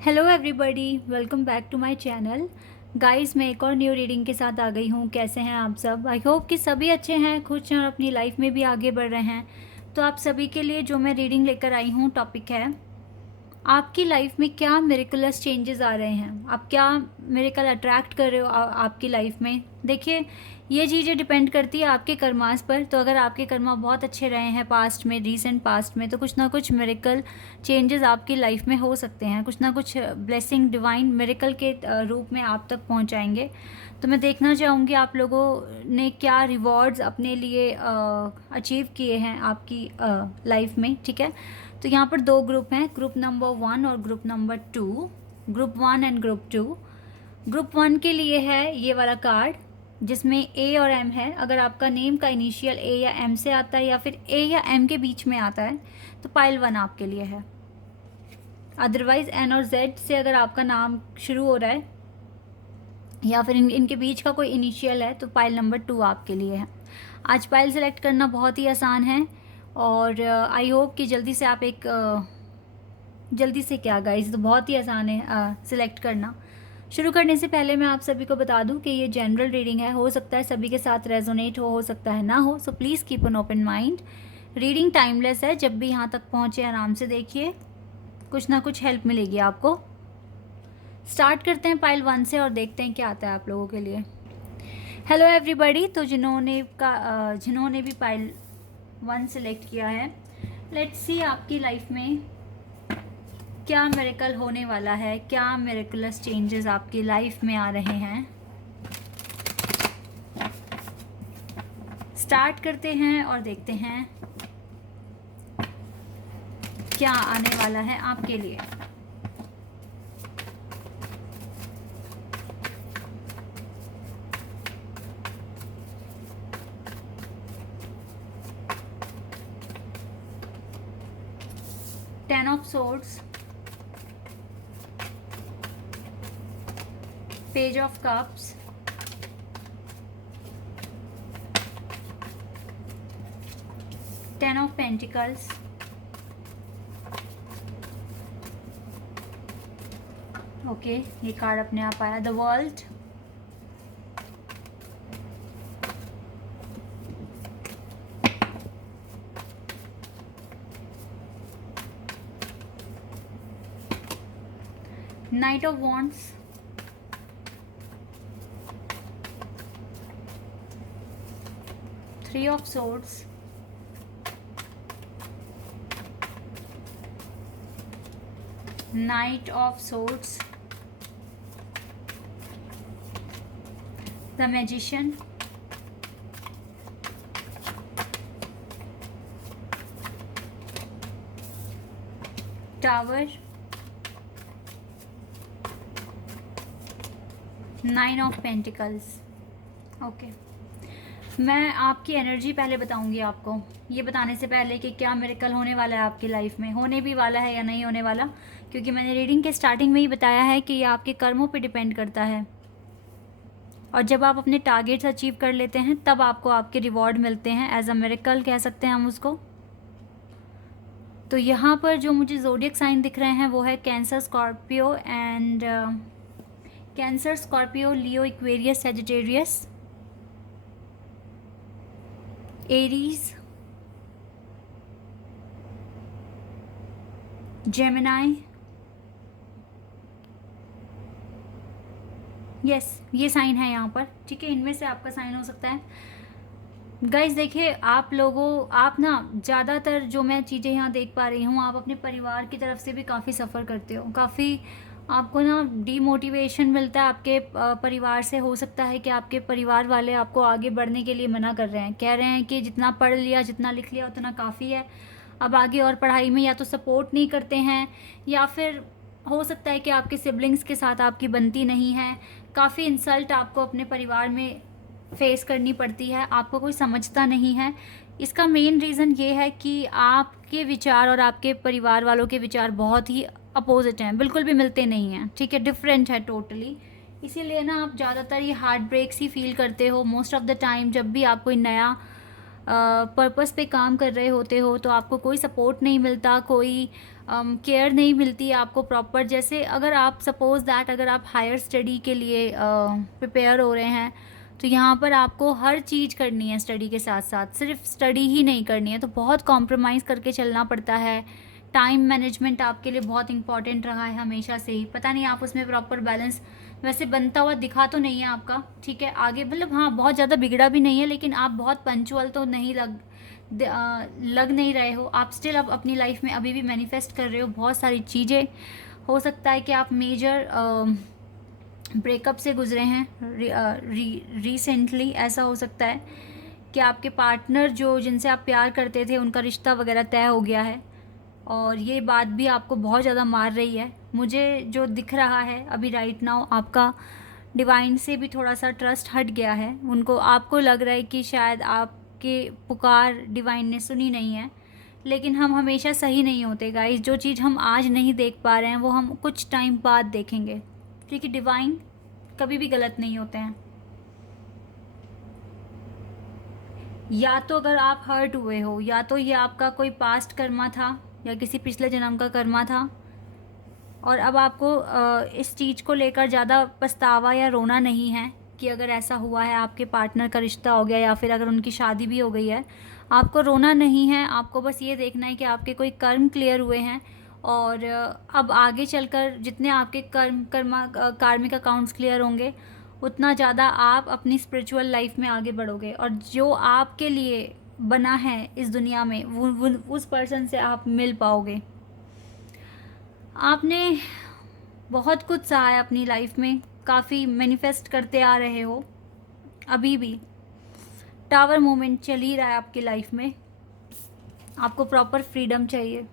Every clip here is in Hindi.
Hello everybody, welcome back to my channel. Guys, मैं एक और न्यू रीडिंग के साथ आ गई हूँ। कैसे हैं आप सब? आई होप कि सभी अच्छे हैं, खुश हैं और अपनी लाइफ में भी आगे बढ़ रहे हैं। तो आप सभी के लिए जो मैं रीडिंग लेकर आई हूँ, टॉपिक है आपकी लाइफ में क्या मिरेकुलस चेंजेस आ रहे हैं। आप क्या मिरेकल अट्रैक्ट कर रहे हो आपकी लाइफ में। देखिए, ये चीज़ें डिपेंड करती है आपके कर्मास पर। तो अगर आपके कर्मा बहुत अच्छे रहे हैं पास्ट में, रीसेंट पास्ट में, तो कुछ ना कुछ मिरेकल चेंजेस आपकी लाइफ में हो सकते हैं। कुछ ना कुछ ब्लेसिंग डिवाइन मिरेकल के रूप में आप तक पहुंचाएंगे। तो मैं देखना चाहूँगी आप लोगों ने क्या रिवॉर्ड्स अपने लिए अचीव किए हैं आपकी लाइफ में। ठीक है, तो यहाँ पर दो ग्रुप हैं, ग्रुप नंबर 1 और group number 2। Group 1 and group 2। Group 1 के लिए है ये वाला कार्ड जिसमें ए और एम है। अगर आपका नेम का इनिशियल ए या एम से आता है या फिर ए या एम के बीच में आता है तो पाइल 1 आपके लिए है। अदरवाइज एन और जेड से अगर आपका नाम शुरू हो रहा है या फिर इनके बीच का कोई इनिशियल है तो पाइल नंबर 2 आपके लिए है। आज पाइल सेलेक्ट करना बहुत ही आसान है और आई होप कि जल्दी से आप एक जल्दी से क्या गाइस, तो बहुत ही आसान है सिलेक्ट करना। शुरू करने से पहले मैं आप सभी को बता दूं कि ये जनरल रीडिंग है। हो सकता है सभी के साथ रेजोनेट हो सकता है ना हो। So please keep an open mind. Reading timeless है। जब भी यहाँ तक पहुँचे आराम से देखिए, कुछ ना कुछ हेल्प मिलेगी आपको। स्टार्ट करते हैं पाइल 1 से और देखते हैं क्या आता है आप लोगों के लिए। हेलो एवरीबॉडी, तो जिन्होंने भी पाइल 1 सेलेक्ट किया है, लेट्स सी आपकी लाइफ में क्या मिरेकल होने वाला है, क्या मिरेकुलस चेंजेस आपकी लाइफ में आ रहे हैं। स्टार्ट करते हैं और देखते हैं क्या आने वाला है आपके लिए। Ten of swords, page of cups, ten of pentacles, okay, ये कार्ड अपने आप आया। The world, night of wands, three of swords, night of swords, the magician, tower, nine of pentacles. Okay, मैं आपकी एनर्जी पहले बताऊंगी आपको, ये बताने से पहले कि क्या मिरेकल होने वाला है आपकी लाइफ में, होने भी वाला है या नहीं होने वाला, क्योंकि मैंने रीडिंग के स्टार्टिंग में ही बताया है कि ये आपके कर्मों पे डिपेंड करता है। और जब आप अपने टारगेट्स अचीव कर लेते हैं तब आपको आपके रिवॉर्ड मिलते हैं। एज अ मिरेकल कह सकते हैं हम उसको। तो यहाँ पर जो मुझे ज़ोडिएक साइन दिख रहे हैं वो है cancer, Scorpio and cancer, Scorpio, Leo, Aquarius, Sagittarius, Aries, Gemini. Yes, ये साइन है यहाँ पर। ठीक है, इनमें से आपका साइन हो सकता है। गाइज देखिए, आप ना ज़्यादातर जो मैं चीज़ें यहाँ देख पा रही हूँ, आप अपने परिवार की तरफ से भी काफ़ी सफ़र करते हो। काफ़ी आपको ना डीमोटिवेशन मिलता है आपके परिवार से। हो सकता है कि आपके परिवार वाले आपको आगे बढ़ने के लिए मना कर रहे हैं, कह रहे हैं कि जितना पढ़ लिया, जितना लिख लिया उतना काफ़ी है, अब आगे और पढ़ाई में या तो सपोर्ट नहीं करते हैं या फिर हो सकता है कि आपके सिबलिंग्स के साथ आपकी बनती नहीं है। काफ़ी इंसल्ट आपको अपने परिवार में फेस करनी पड़ती है, आपको कोई समझता नहीं है। इसका मेन रीज़न ये है कि आपके विचार और आपके परिवार वालों के विचार बहुत ही अपोजिट हैं, बिल्कुल भी मिलते नहीं हैं। ठीक है, डिफरेंट है टोटली। इसीलिए ना आप ज़्यादातर ये हार्ट ब्रेक्स ही फील करते हो मोस्ट ऑफ द टाइम। जब भी आप कोई नया पर्पस पे काम कर रहे होते हो तो आपको कोई सपोर्ट नहीं मिलता, कोई केयर नहीं मिलती आपको प्रॉपर। जैसे अगर आप सपोज़ दैट अगर आप हायर स्टडी के लिए प्रिपेयर हो रहे हैं तो यहाँ पर आपको हर चीज़ करनी है स्टडी के साथ साथ, सिर्फ स्टडी ही नहीं करनी है, तो बहुत कॉम्प्रोमाइज़ करके चलना पड़ता है। टाइम मैनेजमेंट आपके लिए बहुत इंपॉर्टेंट रहा है हमेशा से ही। पता नहीं आप उसमें प्रॉपर बैलेंस वैसे बनता हुआ दिखा तो नहीं है आपका, ठीक है, आगे मतलब हाँ बहुत ज़्यादा बिगड़ा भी नहीं है, लेकिन आप बहुत पंचुअल तो नहीं लग नहीं रहे हो। आप स्टिल अब अपनी लाइफ में अभी भी मैनिफेस्ट कर रहे हो बहुत सारी चीज़ें। हो सकता है कि आप मेजर ब्रेकअप से गुजरे हैं रिसेंटली। ऐसा हो सकता है कि आपके पार्टनर जो जिनसे आप प्यार करते थे उनका रिश्ता वगैरह तय हो गया है, और ये बात भी आपको बहुत ज़्यादा मार रही है। मुझे जो दिख रहा है अभी राइट नाउ, आपका डिवाइन से भी थोड़ा सा ट्रस्ट हट गया है। उनको आपको लग रहा है कि शायद आपके पुकार डिवाइन ने सुनी नहीं है, लेकिन हम हमेशा सही नहीं होते गाइस। जो चीज़ हम आज नहीं देख पा रहे हैं वो हम कुछ टाइम बाद देखेंगे, क्योंकि डिवाइन कभी भी गलत नहीं होते हैं। या तो अगर आप हर्ट हुए हो, या तो ये आपका कोई पास्ट कर्मा था या किसी पिछले जन्म का कर्मा था, और अब आपको इस चीज़ को लेकर ज़्यादा पछतावा या रोना नहीं है कि अगर ऐसा हुआ है, आपके पार्टनर का रिश्ता हो गया या फिर अगर उनकी शादी भी हो गई है, आपको रोना नहीं है। आपको बस ये देखना है कि आपके कोई कर्म क्लियर हुए हैं, और अब आगे चलकर जितने आपके कार्मिक अकाउंट्स क्लियर होंगे उतना ज़्यादा आप अपनी स्पिरिचुअल लाइफ में आगे बढ़ोगे, और जो आपके लिए बना है इस दुनिया में वो उस पर्सन से आप मिल पाओगे। आपने बहुत कुछ सहा है अपनी लाइफ में, काफ़ी मैनिफेस्ट करते आ रहे हो, अभी भी टावर मूवमेंट चल ही रहा है आपकी लाइफ में। आपको प्रॉपर फ्रीडम चाहिए,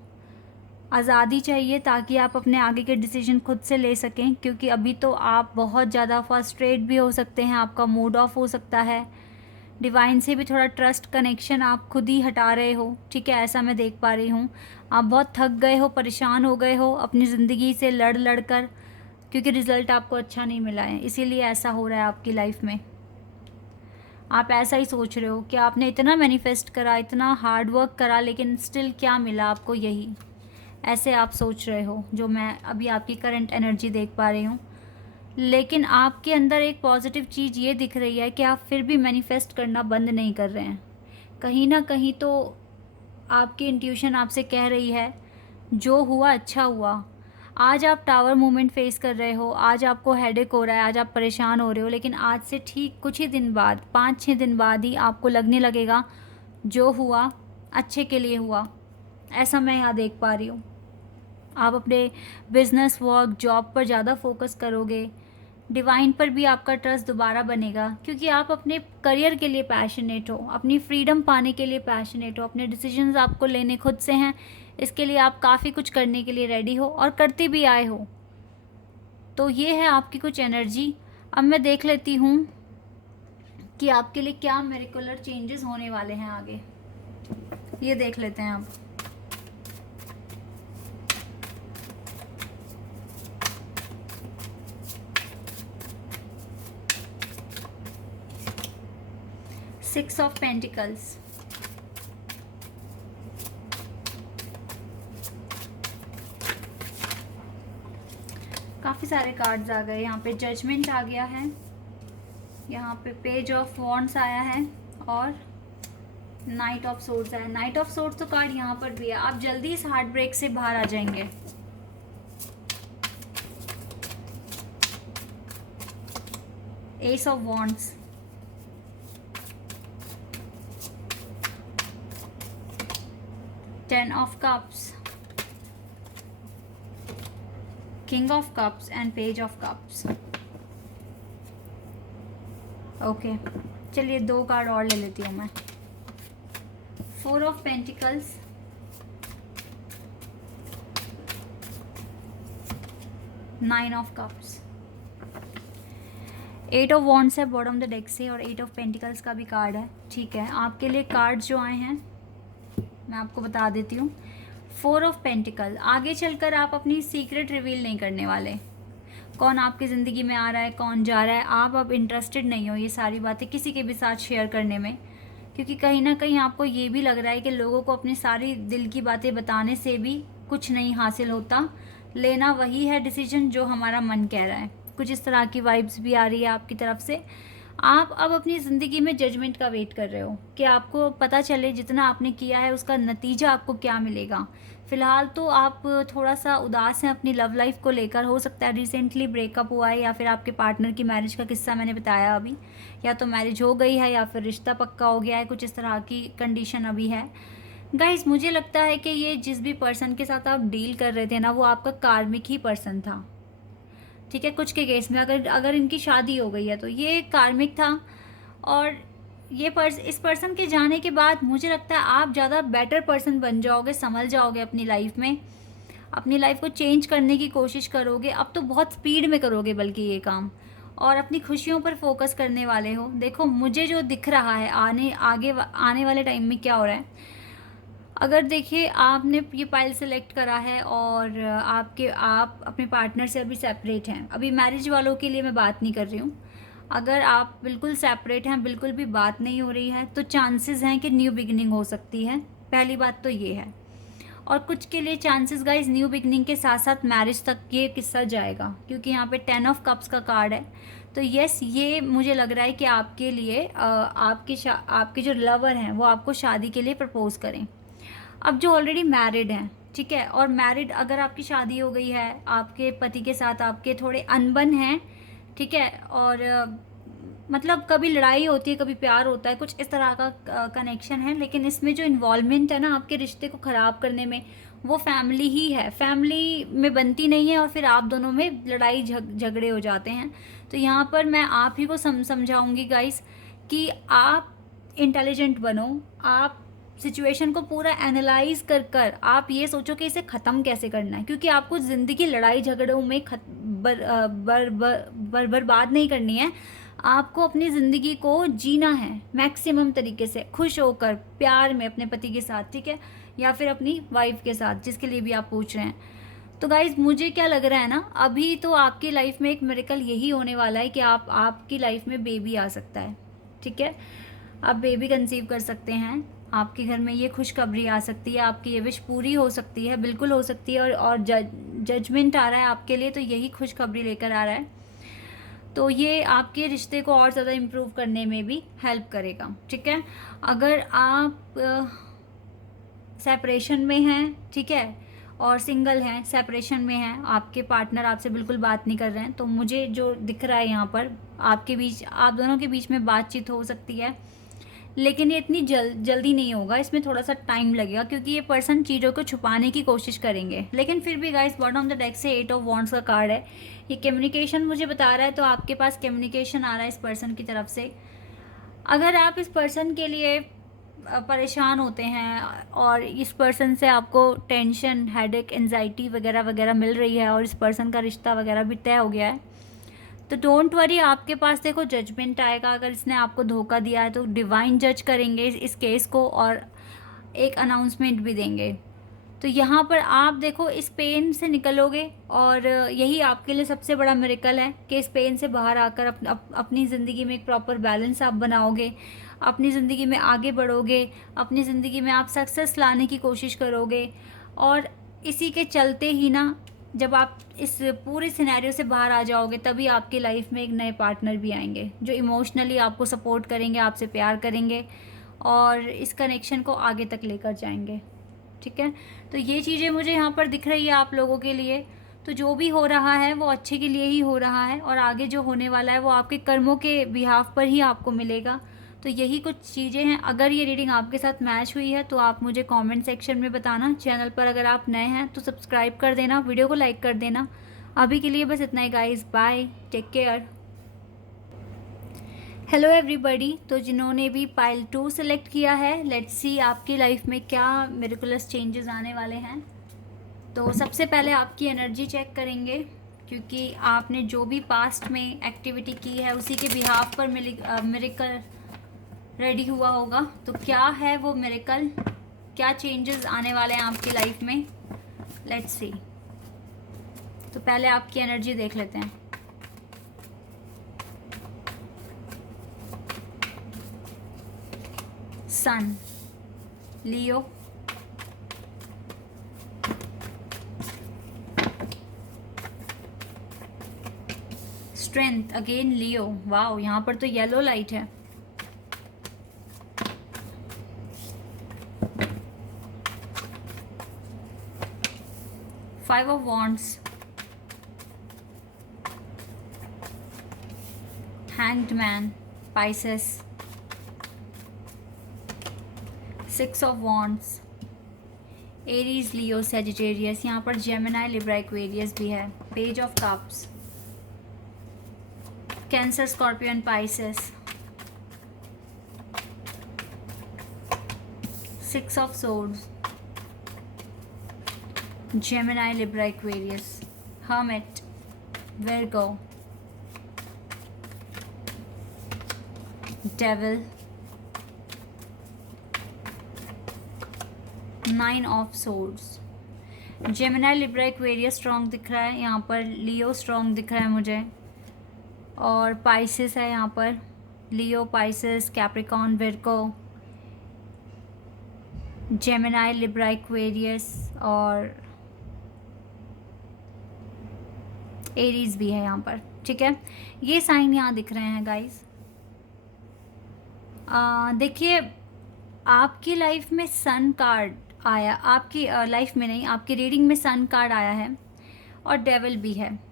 आज़ादी चाहिए, ताकि आप अपने आगे के डिसीजन खुद से ले सकें, क्योंकि अभी तो आप बहुत ज़्यादा फ्रस्ट्रेट भी हो सकते हैं, आपका मूड ऑफ हो सकता है। डिवाइन से भी थोड़ा ट्रस्ट कनेक्शन आप खुद ही हटा रहे हो, ठीक है, ऐसा मैं देख पा रही हूँ। आप बहुत थक गए हो, परेशान हो गए हो अपनी ज़िंदगी से लड़ कर, क्योंकि रिज़ल्ट आपको अच्छा नहीं मिला है, इसीलिए ऐसा हो रहा है आपकी लाइफ में। आप ऐसा ही सोच रहे हो कि आपने इतना मैनिफेस्ट करा, इतना हार्ड वर्क करा, लेकिन स्टिल क्या मिला आपको, यही ऐसे आप सोच रहे हो, जो मैं अभी आपकी करंट एनर्जी देख पा रही हूँ। लेकिन आपके अंदर एक पॉजिटिव चीज़ ये दिख रही है कि आप फिर भी मैनिफेस्ट करना बंद नहीं कर रहे हैं। कहीं ना कहीं तो आपकी इंट्यूशन आपसे कह रही है जो हुआ अच्छा हुआ। आज आप टावर मूवमेंट फेस कर रहे हो, आज आपको हेडेक हो रहा है, आज आप परेशान हो रहे हो, लेकिन आज से ठीक कुछ ही दिन बाद, 5-6 दिन बाद ही आपको लगने लगेगा जो हुआ अच्छे के लिए हुआ। ऐसा मैं यहाँ देख पा रही हूँ। आप अपने बिजनेस, वर्क, जॉब पर ज़्यादा फोकस करोगे, डिवाइन पर भी आपका ट्रस्ट दोबारा बनेगा, क्योंकि आप अपने करियर के लिए पैशनेट हो, अपनी फ्रीडम पाने के लिए पैशनेट हो, अपने डिसीजंस आपको लेने खुद से हैं, इसके लिए आप काफ़ी कुछ करने के लिए रेडी हो और करते भी आए हो। तो ये है आपकी कुछ एनर्जी। अब मैं देख लेती हूँ कि आपके लिए क्या मिरेकुलर चेंजेस होने वाले हैं आगे, ये देख लेते हैं आप। सिक्स ऑफ पेंटिकल्स, काफ़ी सारे कार्ड्स आ गए यहाँ पे। जजमेंट आ गया है, यहाँ पे पेज ऑफ वॉन्ड्स आया है, और नाइट ऑफ सोर्ड्स आया। नाइट ऑफ सोर्ड्स तो कार्ड यहाँ पर भी है। आप जल्दी इस हार्ट ब्रेक से बाहर आ जाएंगे। S of wands, ten of cups, king of cups and page of cups. Okay, चलिए 2 कार्ड और ले लेती हूँ मैं। 4 of pentacles, 9 of cups, 8 of wands है बॉटम द डेक से, और 8 ऑफ पेंटिकल्स का भी कार्ड है, ठीक है। आपके लिए कार्ड जो आए हैं मैं आपको बता देती हूँ। 4 ऑफ पेंटिकल, आगे चलकर आप अपनी सीक्रेट रिवील नहीं करने वाले, कौन आपकी ज़िंदगी में आ रहा है, कौन जा रहा है, आप अब इंटरेस्टेड नहीं हो ये सारी बातें किसी के भी साथ शेयर करने में, क्योंकि कहीं ना कहीं आपको ये भी लग रहा है कि लोगों को अपनी सारी दिल की बातें बताने से भी कुछ नहीं हासिल होता, लेना वही है डिसीजन जो हमारा मन कह रहा है। कुछ इस तरह की वाइब्स भी आ रही है आपकी तरफ से। आप अब अपनी ज़िंदगी में जजमेंट का वेट कर रहे हो कि आपको पता चले जितना आपने किया है उसका नतीजा आपको क्या मिलेगा। फ़िलहाल तो आप थोड़ा सा उदास हैं अपनी लव लाइफ को लेकर। हो सकता है रिसेंटली ब्रेकअप हुआ है, या फिर आपके पार्टनर की मैरिज का किस्सा मैंने बताया अभी, या तो मैरिज हो गई है या फिर रिश्ता पक्का हो गया है, कुछ इस तरह की कंडीशन अभी है। गाइस, मुझे लगता है कि ये जिस भी पर्सन के साथ आप डील कर रहे थे ना, वो आपका कार्मिक ही पर्सन था। ठीक है, कुछ के केस में अगर अगर इनकी शादी हो गई है तो ये कार्मिक था। और ये इस पर्सन के जाने के बाद मुझे लगता है आप ज़्यादा बेटर पर्सन बन जाओगे, संभल जाओगे अपनी लाइफ में, अपनी लाइफ को चेंज करने की कोशिश करोगे। अब तो बहुत स्पीड में करोगे बल्कि ये काम, और अपनी खुशियों पर फोकस करने वाले हो। देखो मुझे जो दिख रहा है आने वाले टाइम में क्या हो रहा है। अगर देखिए आपने ये पाइल सेलेक्ट करा है और आप अपने पार्टनर से अभी सेपरेट हैं, अभी मैरिज वालों के लिए मैं बात नहीं कर रही हूँ। अगर आप बिल्कुल सेपरेट हैं, बिल्कुल भी बात नहीं हो रही है, तो चांसेस हैं कि न्यू बिगिनिंग हो सकती है। पहली बात तो ये है। और कुछ के लिए चांसेस गाइस न्यू बिगिनिंग के साथ साथ मैरिज तक ये किस्सा जाएगा, क्योंकि यहाँ पे 10 ऑफ कप्स का कार्ड है। तो यस, ये मुझे लग रहा है कि आपके लिए आपके जो लवर हैं वो आपको शादी के लिए प्रपोज करें। अब जो ऑलरेडी मैरिड हैं, ठीक है, और मैरिड अगर आपकी शादी हो गई है, आपके पति के साथ आपके थोड़े अनबन हैं, ठीक है, और मतलब कभी लड़ाई होती है, कभी प्यार होता है, कुछ इस तरह का कनेक्शन है, लेकिन इसमें जो इन्वॉल्वमेंट है ना आपके रिश्ते को ख़राब करने में, वो फैमिली ही है। फैमिली में बनती नहीं है और फिर आप दोनों में लड़ाई झगड़े हो जाते हैं। तो यहाँ पर मैं आप ही को समझाऊंगी गाइस कि आप इंटेलिजेंट बनो। आप सिचुएशन को पूरा एनालाइज कर आप ये सोचो कि इसे ख़त्म कैसे करना है, क्योंकि आपको ज़िंदगी लड़ाई झगड़ों में बर्बाद नहीं करनी है। आपको अपनी ज़िंदगी को जीना है मैक्सिमम तरीके से, खुश होकर, प्यार में अपने पति के साथ, ठीक है, या फिर अपनी वाइफ के साथ, जिसके लिए भी आप पूछ रहे हैं। तो गाइज मुझे क्या लग रहा है ना, अभी तो आपकी लाइफ में एक मिरेकल यही होने वाला है कि आपकी लाइफ में बेबी आ सकता है। ठीक है, आप बेबी कंसीव कर सकते हैं, आपके घर में ये खुशखबरी आ सकती है, आपकी ये विश पूरी हो सकती है, बिल्कुल हो सकती है। और जजमेंट आ रहा है आपके लिए, तो यही खुशखबरी लेकर आ रहा है। तो ये आपके रिश्ते को और ज़्यादा इम्प्रूव करने में भी हेल्प करेगा। ठीक है, अगर आप सेपरेशन में हैं, ठीक है, और सिंगल हैं, सेपरेशन में हैं, आपके पार्टनर आपसे बिल्कुल बात नहीं कर रहे हैं, तो मुझे जो दिख रहा है यहाँ पर आप दोनों के बीच में बातचीत हो सकती है, लेकिन ये इतनी जल्दी नहीं होगा, इसमें थोड़ा सा टाइम लगेगा, क्योंकि ये पर्सन चीज़ों को छुपाने की कोशिश करेंगे। लेकिन फिर भी guys, bottom of the deck से 8 ऑफ वॉन्ड्स का कार्ड है, ये कम्युनिकेशन मुझे बता रहा है। तो आपके पास कम्युनिकेशन आ रहा है इस पर्सन की तरफ से। अगर आप इस पर्सन के लिए परेशान होते हैं और इस पर्सन से आपको टेंशन, हेडेक, एंजाइटी वगैरह वगैरह मिल रही है, और इस पर्सन का रिश्ता वगैरह भी तय हो गया है, तो डोंट वरी, आपके पास देखो जजमेंट आएगा। अगर इसने आपको धोखा दिया है तो डिवाइन जज करेंगे इस केस को, और एक अनाउंसमेंट भी देंगे। तो यहाँ पर आप देखो इस पेन से निकलोगे, और यही आपके लिए सबसे बड़ा मिरेकल है कि इस पेन से बाहर आकर अपनी ज़िंदगी में एक प्रॉपर बैलेंस आप बनाओगे, अपनी ज़िंदगी में आगे बढ़ोगे, अपनी ज़िंदगी में आप सक्सेस लाने की कोशिश करोगे। और इसी के चलते ही ना, जब आप इस पूरे सिनेरियो से बाहर आ जाओगे, तभी आपकी लाइफ में एक नए पार्टनर भी आएंगे जो इमोशनली आपको सपोर्ट करेंगे, आपसे प्यार करेंगे, और इस कनेक्शन को आगे तक लेकर जाएंगे। ठीक है, तो ये चीज़ें मुझे यहाँ पर दिख रही है आप लोगों के लिए। तो जो भी हो रहा है वो अच्छे के लिए ही हो रहा है, और आगे जो होने वाला है वो आपके कर्मों के बिहाफ पर ही आपको मिलेगा। तो यही कुछ चीज़ें हैं। अगर ये रीडिंग आपके साथ मैच हुई है तो आप मुझे कमेंट सेक्शन में बताना। चैनल पर अगर आप नए हैं तो सब्सक्राइब कर देना, वीडियो को लाइक कर देना। अभी के लिए बस इतना ही guys, bye, take care. Hello everybody, तो जिन्होंने भी पाइल 2 सेलेक्ट किया है, लेट्स सी आपकी लाइफ में क्या मिरेकुलस चेंजेस आने वाले हैं। तो सबसे पहले आपकी एनर्जी चेक करेंगे, क्योंकि आपने जो भी पास्ट में एक्टिविटी की है उसी के बिहाफ पर मिरेकल रेडी हुआ होगा। तो क्या है वो मिरेकल, क्या चेंजेस आने वाले हैं आपकी लाइफ में, लेट्स सी। तो पहले आपकी एनर्जी देख लेते हैं। सन, लियो, स्ट्रेंथ अगेन लियो। वाओ, यहाँ पर तो येलो लाइट है। Five of wands, hanged man, Pisces, six of wands, Aries, Leo, Sagittarius. यहाँ पर जेमिनाई, लिब्रा, एक्वेरियस भी है। Page of cups, cancer, scorpion, Pisces, six of swords, Gemini, Libra, Aquarius, hermit, Virgo, devil, nine of swords. Gemini, Libra, Aquarius strong दिख रहा है यहाँ पर। लियो स्ट्रॉन्ग दिख रहा है मुझे, और पाइसेस है यहाँ पर। Leo, Pisces, Capricorn, Virgo, Gemini, Libra, Aquarius और एरीज भी है यहाँ पर। ठीक है, ये साइन यहाँ दिख रहे हैं गाइस। देखिए, आपकी लाइफ में सन कार्ड आया, आपकी लाइफ में नहीं, आपकी रीडिंग में सन कार्ड आया है और डेविल भी है।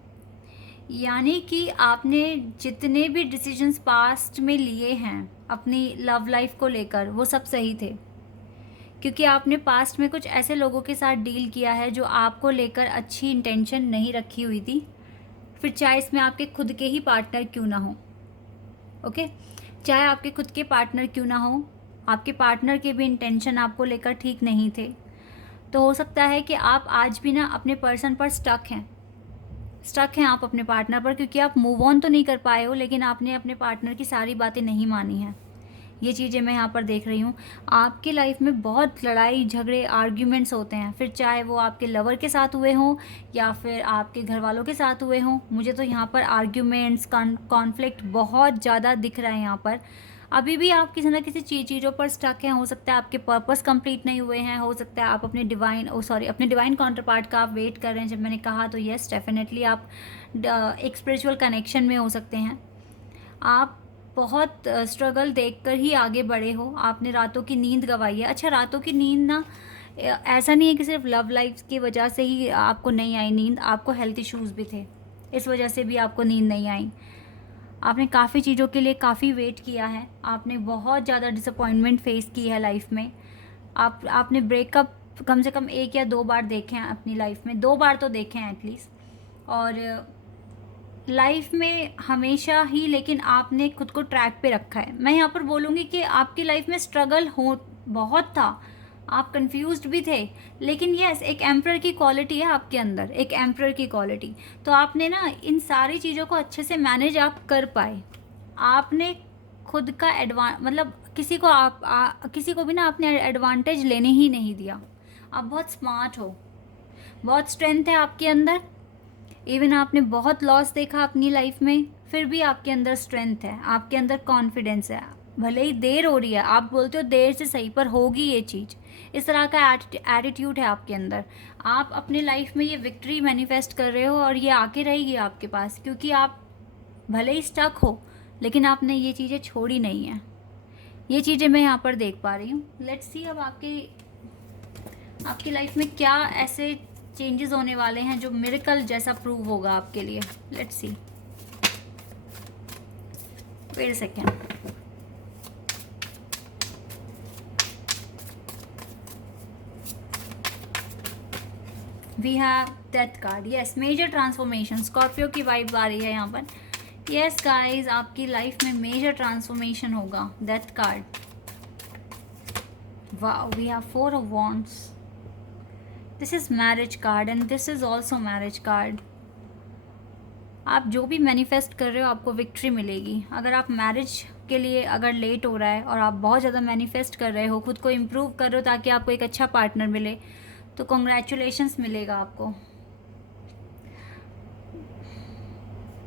यानी कि आपने जितने भी डिसीजंस पास्ट में लिए हैं अपनी लव लाइफ को लेकर, वो सब सही थे, क्योंकि आपने पास्ट में कुछ ऐसे लोगों के साथ डील किया है जो आपको लेकर अच्छी इंटेंशन नहीं रखी हुई थी, फिर चाहे इसमें आपके खुद के ही पार्टनर क्यों ना हो। ओके, चाहे आपके खुद के पार्टनर क्यों ना हो, आपके पार्टनर के भी इंटेंशन आपको लेकर ठीक नहीं थे। तो हो सकता है कि आप आज भी ना अपने पर्सन पर स्टक हैं आप अपने पार्टनर पर, क्योंकि आप मूव ऑन तो नहीं कर पाए हो, लेकिन आपने अपने पार्टनर की सारी बातें नहीं मानी हैं। ये चीज़ें मैं यहाँ पर देख रही हूँ। आपकी लाइफ में बहुत लड़ाई झगड़े आर्ग्यूमेंट्स होते हैं, फिर चाहे वो आपके लवर के साथ हुए हों या फिर आपके घर वालों के साथ हुए हों। मुझे तो यहाँ पर आर्ग्यूमेंट्स, कॉन्फ्लिक्ट बहुत ज़्यादा दिख रहा है यहाँ पर। अभी भी आप किसी ना किसी चीज़ों पर स्टक हैं। हो सकता है आपके पर्पस कंप्लीट नहीं हुए हैं, हो सकता है आप अपने अपने डिवाइन काउंटर पार्ट का आप वेट कर रहे हैं। जब मैंने कहा तो यस, डेफिनेटली आप एक स्पिरिचुअल कनेक्शन में हो सकते हैं। आप बहुत स्ट्रगल देखकर ही आगे बढ़े हो। आपने रातों की नींद गंवाई है। अच्छा, रातों की नींद ना ऐसा नहीं है कि सिर्फ लव लाइफ की वजह से ही आपको नहीं आई नींद, आपको हेल्थ इश्यूज़ भी थे, इस वजह से भी आपको नींद नहीं आई। आपने काफ़ी चीज़ों के लिए काफ़ी वेट किया है, आपने बहुत ज़्यादा डिसअपॉइंटमेंट फेस की है लाइफ में। आपने ब्रेकअप कम से कम 1 या 2 बार देखे हैं अपनी लाइफ में, 2 बार तो देखे हैं एटलीस्ट। और लाइफ में हमेशा ही लेकिन आपने खुद को ट्रैक पे रखा है। मैं यहाँ पर बोलूँगी कि आपकी लाइफ में स्ट्रगल बहुत था, आप कंफ्यूज्ड भी थे, लेकिन यस, एक एम्परर की क्वालिटी है आपके अंदर, एक एम्परर की क्वालिटी। तो आपने ना इन सारी चीज़ों को अच्छे से मैनेज आप कर पाए। आपने खुद का मतलब किसी को भी ना आपने एडवांटेज लेने ही नहीं दिया। आप बहुत स्मार्ट हो, बहुत स्ट्रेंथ है आपके अंदर। इवन आपने बहुत लॉस देखा अपनी लाइफ में, फिर भी आपके अंदर स्ट्रेंथ है, आपके अंदर कॉन्फिडेंस है। भले ही देर हो रही है, आप बोलते हो देर से सही, पर होगी ये चीज़। इस तरह का एटीट्यूड है आपके अंदर। आप अपने लाइफ में ये विक्ट्री मैनिफेस्ट कर रहे हो और ये आके रहेगी आपके पास, क्योंकि आप भले ही स्टक हो लेकिन आपने ये चीज़ें छोड़ी नहीं हैं। ये चीज़ें मैं यहाँ पर देख पा रही हूँ। लेट्स सी अब आपकी लाइफ में क्या ऐसे चेंजेस होने वाले हैं जो मिरेकल जैसा प्रूव होगा आपके लिए। Let's see, wait a second. We have death card. Yes, major transformation, Scorpio की वाइब आ रही है यहाँ पर। यस गाइज, आपकी लाइफ में मेजर ट्रांसफॉर्मेशन होगा। Death card, wow, we have 4 of wands. This is marriage card and this is also marriage card. आप जो भी मैनिफेस्ट कर रहे हो आपको विक्ट्री मिलेगी। अगर आप मैरिज के लिए अगर लेट हो रहा है और आप बहुत ज़्यादा मैनिफेस्ट कर रहे हो, खुद को इम्प्रूव कर रहे हो ताकि आपको एक अच्छा पार्टनर मिले, तो कॉन्ग्रेचुलेशंस मिलेगा आपको।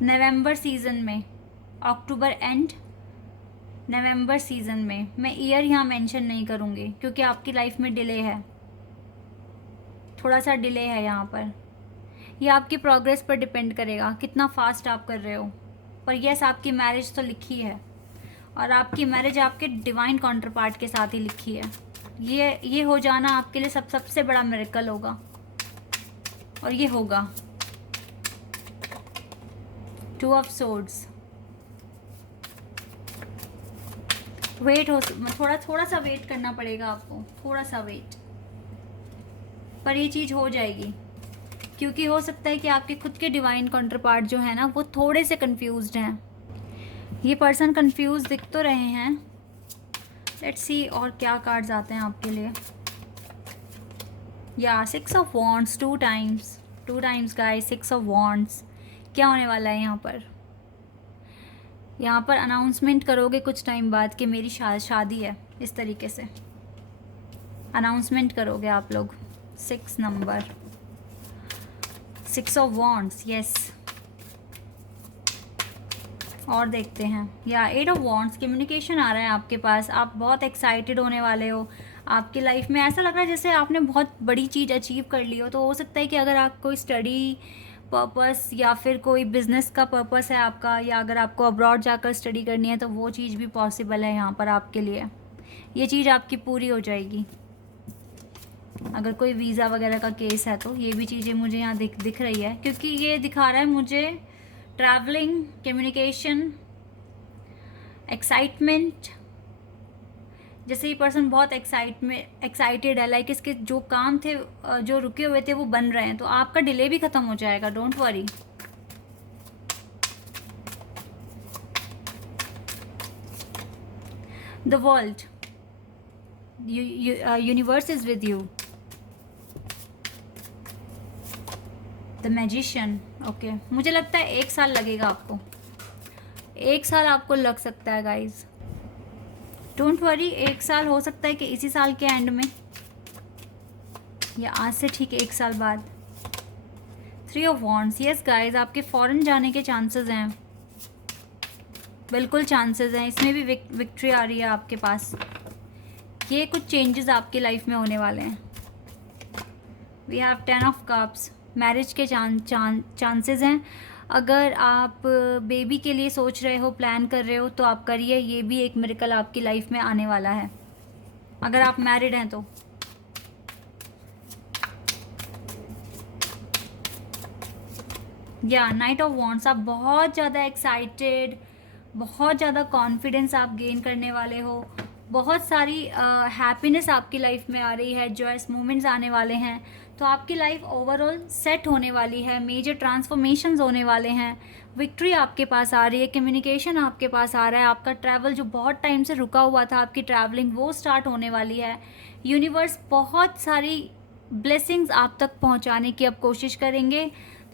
नवंबर सीजन में, अक्टूबर एंड नवंबर सीज़न में। मैं ईयर यहाँ मेंशन नहीं करूँगी क्योंकि आपकी लाइफ में डिले है, थोड़ा सा डिले है यहाँ पर। ये आपकी प्रोग्रेस पर डिपेंड करेगा कितना फास्ट आप कर रहे हो। पर यस, आपकी मैरिज तो लिखी है और आपकी मैरिज आपके डिवाइन काउंटर पार्ट के साथ ही लिखी है। ये हो जाना आपके लिए सबसे बड़ा मिरेकल होगा और ये होगा। Two of swords. वेट हो, थोड़ा सा वेट करना पड़ेगा आपको, थोड़ा सा वेट, पर ये चीज़ हो जाएगी। क्योंकि हो सकता है कि आपके खुद के डिवाइन काउंटर पार्ट जो है ना वो थोड़े से कंफ्यूज्ड हैं। ये पर्सन कंफ्यूज दिख तो रहे हैं। लेट्स सी और क्या कार्ड्स आते हैं आपके लिए। या 6 of wands, two times guys, 6 of wands. क्या होने वाला है यहाँ पर? यहाँ पर अनाउंसमेंट करोगे कुछ टाइम बाद कि मेरी शादी है, इस तरीके से अनाउंसमेंट करोगे आप लोग। 6 नंबर, 6 ऑफ वॉन्ड्स, यस। और देखते हैं, या 8 ऑफ वॉन्ड्स। कम्युनिकेशन आ रहा है आपके पास, आप बहुत एक्साइटेड होने वाले हो। आपकी लाइफ में ऐसा लग रहा है जैसे आपने बहुत बड़ी चीज़ अचीव कर ली हो। तो हो सकता है कि अगर आप कोई स्टडी पर्पस या फिर कोई बिज़नेस का पर्पस है आपका, या अगर आपको अब्रॉड जाकर स्टडी करनी है, तो वो चीज़ भी पॉसिबल है यहाँ पर आपके लिए। ये चीज़ आपकी पूरी हो जाएगी। अगर कोई वीज़ा वगैरह का केस है तो ये भी चीज़ें मुझे यहाँ दिख रही है, क्योंकि ये दिखा रहा है मुझे ट्रैवलिंग, कम्युनिकेशन, एक्साइटमेंट। जैसे ये पर्सन बहुत एक्साइटेड है, लाइक इसके जो काम थे, जो रुके हुए थे, वो बन रहे हैं। तो आपका डिले भी ख़त्म हो जाएगा, don't worry. The world, universe is with you. The magician, okay. मुझे लगता है 1 साल लगेगा आपको, 1 साल आपको लग सकता है गाइज। डोंट वरी, 1 साल हो सकता है कि इसी साल के एंड में, या आज से ठीक 1 साल बाद। 3 ऑफ वॉन्ड्स, यस गाइज, आपके फॉरेन जाने के चांसेस हैं, बिल्कुल चांसेस हैं। इसमें भी विक्ट्री आ रही है आपके पास। ये कुछ चेंजेस आपकी लाइफ में होने वाले हैं। We have 10 of cups. Marriage के चांसेस हैं। अगर आप बेबी के लिए सोच रहे हो, प्लान कर रहे हो, तो आप करिए। ये भी एक मिरेकल आपकी लाइफ में आने वाला है, अगर आप मैरिड हैं तो। या नाइट ऑफ वॉन्ड्स, आप बहुत ज़्यादा एक्साइटेड, बहुत ज़्यादा कॉन्फिडेंस आप गेन करने वाले हो। बहुत सारी हैप्पीनेस आपकी लाइफ में आ रही है, जॉयस मोमेंट्स आने वाले हैं। तो आपकी लाइफ ओवरऑल सेट होने वाली है, मेजर ट्रांसफॉर्मेशंस होने वाले हैं। विक्ट्री आपके पास आ रही है, कम्युनिकेशन आपके पास आ रहा है। आपका ट्रैवल जो बहुत टाइम से रुका हुआ था, आपकी ट्रैवलिंग वो स्टार्ट होने वाली है। यूनिवर्स बहुत सारी ब्लेसिंग्स आप तक पहुंचाने की अब कोशिश करेंगे।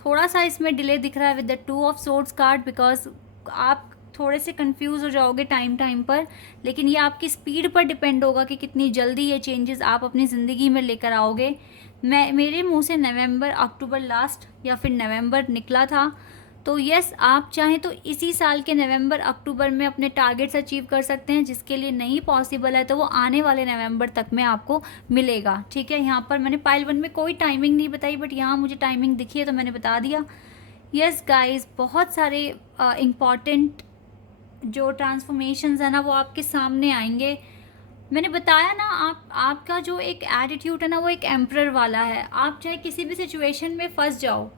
थोड़ा सा इसमें डिले दिख रहा है with the 2 of swords card, because आप थोड़े से कंफ्यूज हो जाओगे टाइम पर। लेकिन ये आपकी स्पीड पर डिपेंड होगा कि कितनी जल्दी ये चेंजेस आप अपनी ज़िंदगी में लेकर आओगे। मेरे मुंह से नवंबर अक्टूबर लास्ट या फिर नवंबर निकला था, तो यस, आप चाहें तो इसी साल के नवंबर अक्टूबर में अपने टारगेट्स अचीव कर सकते हैं। जिसके लिए नहीं पॉसिबल है तो वो आने वाले नवंबर तक में आपको मिलेगा। ठीक है, यहाँ पर मैंने पाइल 1 में कोई टाइमिंग नहीं बताई, बट यहाँ मुझे टाइमिंग दिखी है तो मैंने बता दिया। यस गाइज, बहुत सारे इम्पॉर्टेंट जो ट्रांसफॉर्मेशंस है ना वो आपके सामने आएंगे। मैंने बताया ना, आपका जो एक एटीट्यूड है ना वो एक एम्परर वाला है। आप चाहे किसी भी सिचुएशन में फंस जाओ,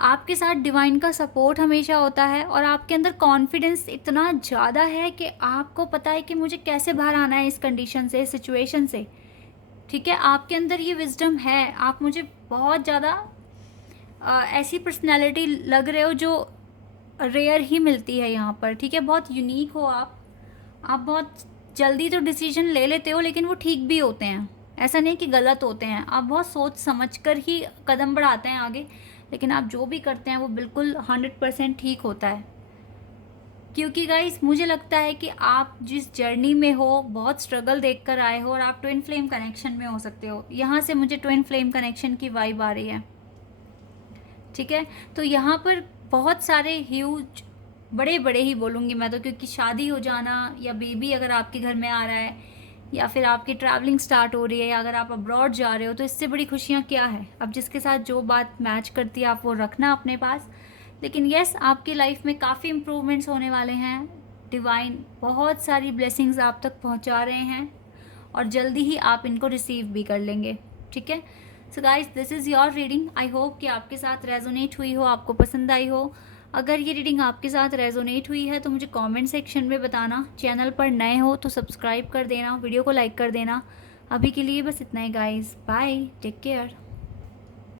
आपके साथ डिवाइन का सपोर्ट हमेशा होता है। और आपके अंदर कॉन्फिडेंस इतना ज़्यादा है कि आपको पता है कि मुझे कैसे बाहर आना है इस कंडीशन से, इस सिचुएशन से। ठीक है, आपके अंदर ये विजडम है। आप मुझे बहुत ज़्यादा ऐसी पर्सनैलिटी लग रहे हो जो रेयर ही मिलती है यहाँ पर। ठीक है, बहुत यूनिक हो आप बहुत जल्दी तो डिसीजन ले लेते हो, लेकिन वो ठीक भी होते हैं, ऐसा नहीं कि गलत होते हैं। आप बहुत सोच समझ कर ही कदम बढ़ाते हैं आगे, लेकिन आप जो भी करते हैं वो बिल्कुल 100% ठीक होता है। क्योंकि गाइस, मुझे लगता है कि आप जिस जर्नी में हो, बहुत स्ट्रगल देख कर आए हो, और आप ट्विन फ्लेम कनेक्शन में हो सकते हो। यहाँ से मुझे ट्विन फ्लेम कनेक्शन की वाइब आ रही है। ठीक है, तो यहाँ पर बहुत सारे ह्यूज बड़े बड़े ही बोलूँगी मैं तो, क्योंकि शादी हो जाना या बेबी अगर आपके घर में आ रहा है या फिर आपकी ट्रैवलिंग स्टार्ट हो रही है या अगर आप अब्रॉड जा रहे हो, तो इससे बड़ी खुशियाँ क्या है। अब जिसके साथ जो बात मैच करती है आप वो रखना अपने पास। लेकिन यस, आपकी लाइफ में काफ़ी इम्प्रूवमेंट्स होने वाले हैं। डिवाइन बहुत सारी ब्लेसिंग्स आप तक पहुंचा रहे हैं और जल्दी ही आप इनको रिसीव भी कर लेंगे। ठीक है, so guys, this is your reading. I hope कि आपके साथ रेजोनेट हुई हो, आपको पसंद आई हो। अगर ये रीडिंग आपके साथ रेजोनेट हुई है तो मुझे कमेंट सेक्शन में बताना। चैनल पर नए हो तो सब्सक्राइब कर देना, वीडियो को लाइक कर देना। अभी के लिए बस इतना ही गाइस, बाय, टेक केयर।